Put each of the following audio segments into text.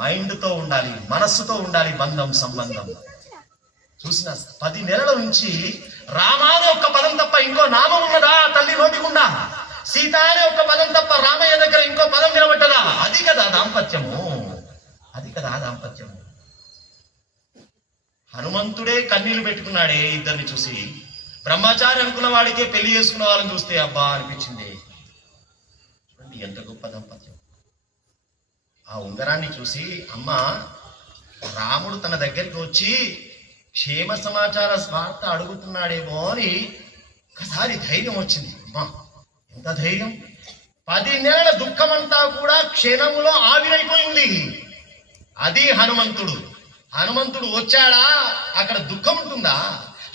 మైండ్తో ఉండాలి, మనస్సుతో ఉండాలి బంధం సంబంధం. చూసిన 10 నెలల నుంచి రామ అనే ఒక్క పదం తప్ప ఇంకో నామం ఉన్నదా తల్లి నోటికుండా? సీత అనే ఒక్క పదం తప్ప రామయ్య దగ్గర ఇంకో పదం వినబట్టదా? అది కదా దాంపత్యము, అది కదా దాంపత్యము. హనుమంతుడే కన్నీళ్లు పెట్టుకున్నాడే ఇద్దరిని చూసి. బ్రహ్మచారి అనుకున్న వాడికే పెళ్లి చేసుకున్న వాళ్ళని చూస్తే అబ్బా అనిపించింది. చూడండి ఎంత గొప్ప దాంపత్యం. ఆ ఉంగరాన్ని చూసి అమ్మ రాముడు తన దగ్గరికి వచ్చి క్షేమ సమాచార వార్త అడుగుతున్నాడేమో అని ఒకసారి ధైర్యం వచ్చింది. అమ్మా ఎంత ధైర్యం! 10 నెలల దుఃఖమంతా కూడా క్షణములో ఆవిరైపోయింది. అది హనుమంతుడు. హనుమంతుడు వచ్చాడా అక్కడ దుఃఖం ఉంటుందా?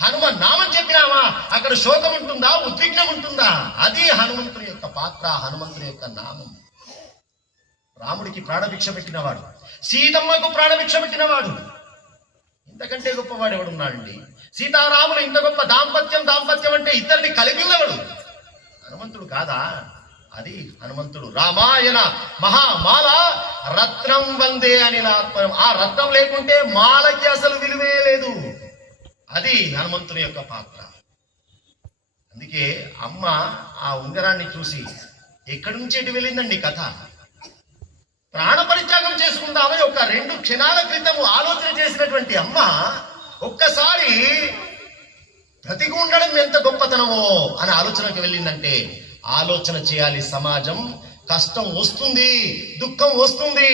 హనుమాన్ నామం చెప్పినామా అక్కడ శోకం ఉంటుందా, ఉద్విగ్నం ఉంటుందా? అది హనుమంతుని యొక్క పాత్ర, హనుమంతుని యొక్క నామం. రాముడికి ప్రాణభిక్ష పెట్టినవాడు, సీతమ్మకు ప్రాణభిక్ష పెట్టినవాడు, ఇంతకంటే గొప్పవాడు ఎవడున్నాడండి? సీతారాములు ఇంత గొప్ప దాంపత్యం అంటే ఇద్దరిని కలిగినవాడు హనుమంతుడు కాదా? అది హనుమంతుడు. రామాయణ మహామాల రత్నం వందే అని ఆ రత్నం లేకుంటే మాలకి అసలు విలువే లేదు. అది హనుమంతుని యొక్క పాత్ర. అందుకే అమ్మ ఆ ఉంగరాన్ని చూసి ఎక్కడి నుంచి ఎటు వెళ్ళిందండి కథ? ప్రాణ పరిత్యాగం చేసుకుందామని ఒక 2 క్షణాల క్రితం ఆలోచన చేసినటువంటి అమ్మ ఒక్కసారి బ్రతికి ఉండడం ఎంత గొప్పతనమో అని ఆలోచనకు వెళ్ళిందంటే, ఆలోచన చేయాలి. సమాజం కష్టం వస్తుంది, దుఃఖం వస్తుంది.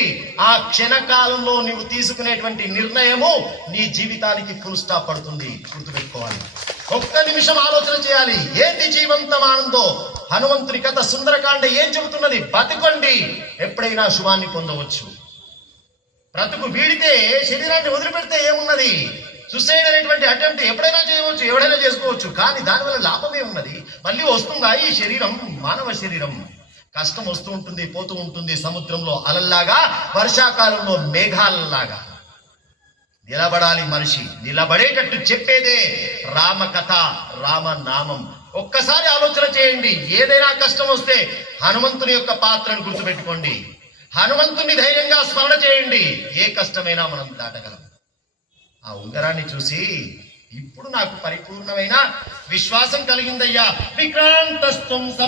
ఆ క్షణకాలంలో నీవు తీసుకునేటువంటి నిర్ణయము నీ జీవితానికి ఫుల్ స్టాప్ పడుతుంది. గుర్తుపెట్టుకోవాలి. ఒక్క నిమిషం ఆలోచన చేయాలి. ఏంటి జీవంతమానందో? హనుమంతుని కథ సుందరకాండ ఏం చెబుతున్నది? బతుకండి, ఎప్పుడైనా శుభాన్ని పొందవచ్చు. బ్రతుకు వీడితే శరీరాన్ని వదిలిపెడితే ఏమున్నది? సుసైడ్ అనేటువంటి అటెంప్ట్ ఎప్పుడైనా చేయవచ్చు, ఎవడైనా చేసుకోవచ్చు. కానీ దానివల్ల లాభమే ఉన్నది? మళ్ళీ వస్తుందా ఈ శరీరం? మానవ శరీరం కష్టం వస్తూ ఉంటుంది, పోతూ ఉంటుంది. సముద్రంలో అలల్లాగా, వర్షాకాలంలో మేఘాలలాగా నిలబడాలి మనిషి. నిలబడేటట్టు చెప్పేదే రామకథ, రామనామం. ఒక్కసారి ఆలోచన చేయండి. ఏదైనా కష్టం వస్తే హనుమంతుని యొక్క పాత్రను గుర్తుపెట్టుకోండి. హనుమంతుని ధైర్యంగా స్మరణ చేయండి. ఏ కష్టమైనా మనం దాటగలం. ఆ ఉంగరాన్ని చూసి ఇప్పుడు నాకు పరిపూర్ణమైన విశ్వాసం కలిగిందయ్యా. విక్రాంతస్తం